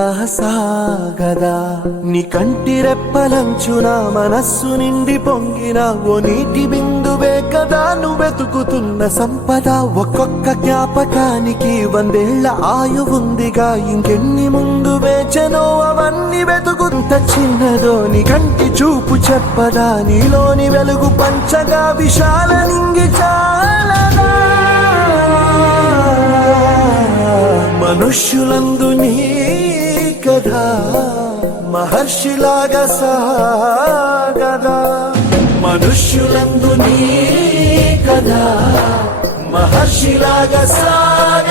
సాగదా నీ కంటి రెప్పలంచున మనస్సు నిండి పొంగిన ఓ నీటి బిందువే కదా నువ్వెతుకుతున్న సంపద. ఒక్కొక్క జ్ఞాపకానికి 100 ఏళ్ల ఆయువుందిగా, ఇంకెన్ని ముందు వేచనో అవన్నీ వెతుకుంత చిన్నదో నీ కంటి చూపు చెప్పదా, నీలోని వెలుగు పంచగా విశాల నింగి చాలదా. మనుష్యులందు నీ కథా మహర్షిలాగా సాగదా, మనుష్యులందు నీ కథా మహర్షిలాగా సాగదా.